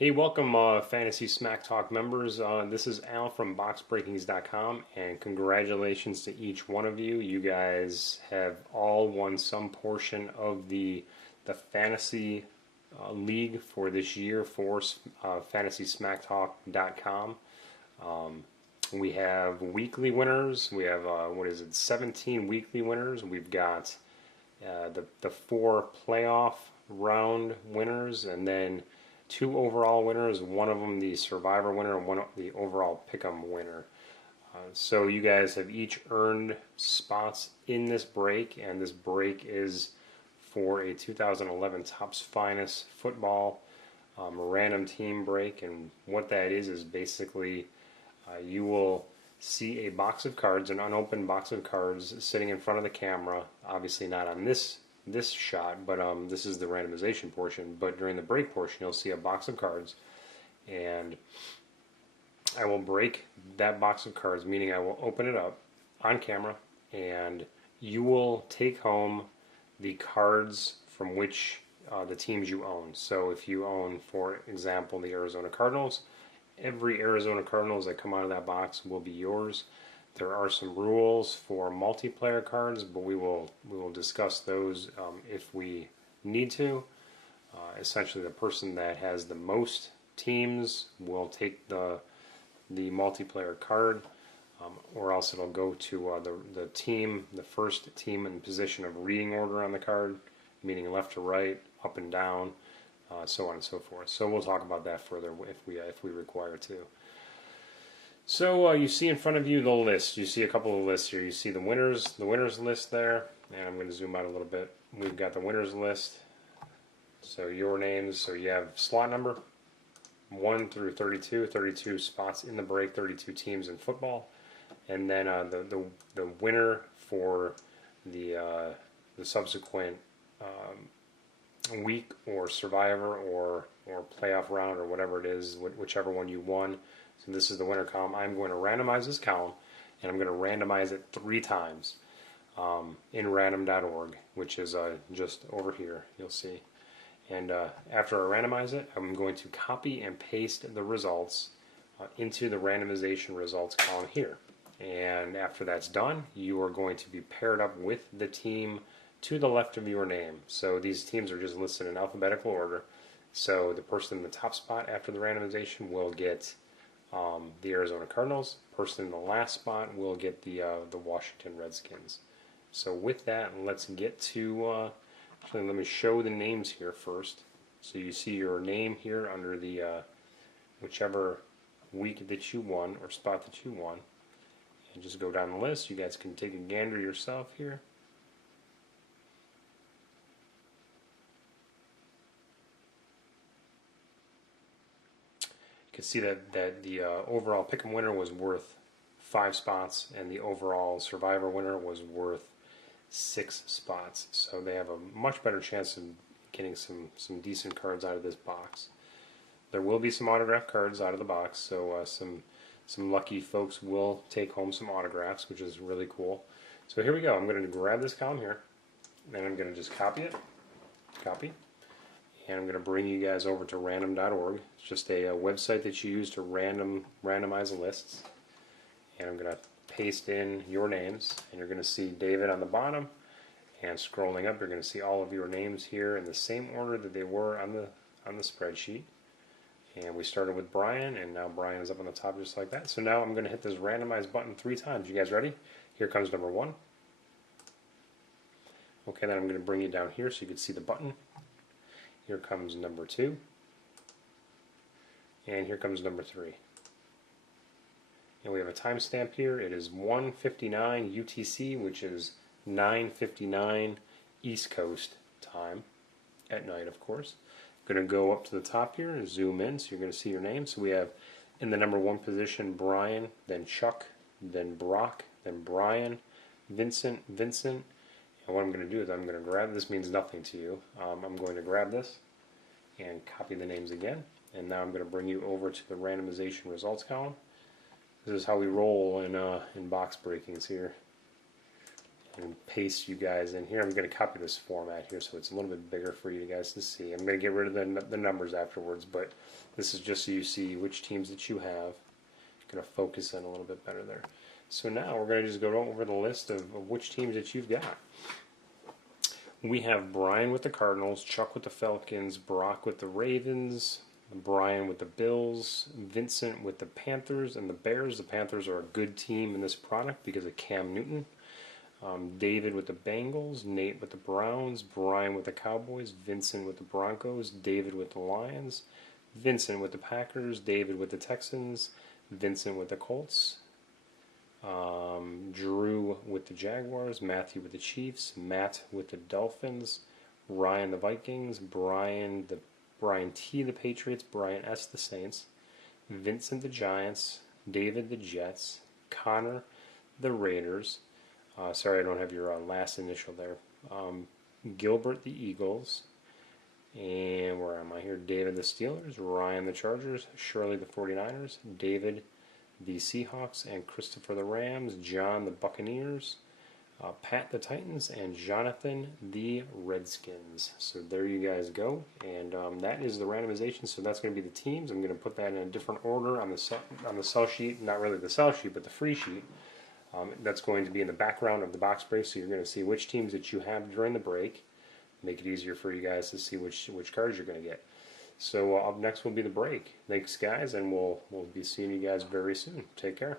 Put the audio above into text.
Hey, welcome, Fantasy Smack Talk members. This is Al from BoxBreakings.com, and congratulations to each one of you. You guys have all won some portion of the fantasy league for this year for FantasySmackTalk.com. We have weekly winners. We have 17 weekly winners. We've got the 4 playoff round winners, and then 2 overall winners, one of them the survivor winner and one the overall pick'em winner. So you guys have each earned spots in this break, and this break is for a 2011 Topps Finest football random team break. And what that is basically you will see a box of cards, an unopened box of cards sitting in front of the camera. Obviously not on this shot, but this is the randomization portion. But during the break portion, you'll see a box of cards, and I will break that box of cards, meaning I will open it up on camera, and you will take home the cards from which the teams you own. So if you own, for example, the Arizona Cardinals, every Arizona Cardinals that come out of that box will be yours. There are some rules for multiplayer cards, but we will discuss those if we need to. Essentially, the person that has the most teams will take the multiplayer card, or else it'll go to the team, the first team in position of reading order on the card, meaning left to right, up and down, so on and so forth. So we'll talk about that further if we require to. So you see in front of you the list. You see a couple of lists here. You see the winners list there, and I'm going to zoom out a little bit. We've got the winners list. So your names. So you have slot number 1 through 32, 32 spots in the break, 32 teams in football, and then the winner for the subsequent week or survivor or playoff round or whatever it is, whichever one you won. So this is the winner column. I'm going to randomize this column, and I'm going to randomize it 3 times in random.org, which is just over here, you'll see. And after I randomize it, I'm going to copy and paste the results into the randomization results column here. And after that's done, you are going to be paired up with the team to the left of your name. So these teams are just listed in alphabetical order. So the person in the top spot after the randomization will get the Arizona Cardinals. Person in the last spot will get the Washington Redskins. So with that, let's get to. Actually, let me show the names here first. So you see your name here under the whichever week that you won or spot that you won, and just go down the list. You guys can take a gander yourself here. You can see that the overall pick'em winner was worth 5 spots, and the overall survivor winner was worth 6 spots. So they have a much better chance of getting some decent cards out of this box. There will be some autograph cards out of the box, so some lucky folks will take home some autographs, which is really cool. So here we go. I'm going to grab this column here, and I'm going to just copy, and I'm going to bring you guys over to random.org. It's just a website that you use to randomize lists. And I'm going to paste in your names, and you're going to see David on the bottom, and scrolling up you're going to see all of your names here in the same order that they were on the spreadsheet. And we started with Brian, and now Brian is up on the top just like that. So now I'm going to hit this randomize button 3 times. You guys ready? Here comes number 1. Okay, then I'm going to bring you down here so you can see the button. Here comes number 2, and here comes number 3. And we have a timestamp here. It is 1:59 UTC, which is 9:59 East Coast time, at night, of course. I'm going to go up to the top here and zoom in so you're going to see your name. So we have in the number 1 position Brian, then Chuck, then Brock, then Brian, Vincent. And what I'm going to do is I'm going to grab, this means nothing to you, I'm going to grab this and copy the names again. And now I'm going to bring you over to the randomization results column. This is how we roll in box breakings here. and paste you guys in here. I'm going to copy this format here so it's a little bit bigger for you guys to see. I'm going to get rid of the numbers afterwards, but this is just so you see which teams that you have. I'm going to focus in a little bit better there. So now we're going to just go over the list of which teams that you've got. We have Brian with the Cardinals, Chuck with the Falcons, Brock with the Ravens, Brian with the Bills, Vincent with the Panthers and the Bears. The Panthers are a good team in this product because of Cam Newton. David with the Bengals, Nate with the Browns, Brian with the Cowboys, Vincent with the Broncos, David with the Lions, Vincent with the Packers, David with the Texans, Vincent with the Colts, Drew with the Jaguars, Matthew with the Chiefs, Matt with the Dolphins, Ryan the Vikings, Brian T the Patriots, Brian S the Saints, Vincent the Giants, David the Jets, Connor the Raiders. Sorry, I don't have your last initial there. Gilbert the Eagles, and where am I here? David the Steelers, Ryan the Chargers, Shirley the 49ers, David the Seahawks, and Christopher the Rams, John the Buccaneers, Pat the Titans, and Jonathan the Redskins. So there you guys go, and that is the randomization. So that's going to be the teams. I'm going to put that in a different order on the cell sheet, not really the cell sheet, but the free sheet. That's going to be in the background of the box break, so you're going to see which teams that you have during the break. Make it easier for you guys to see which cards you're going to get. So up next will be the break. Thanks, guys, and we'll be seeing you guys very soon. Take care.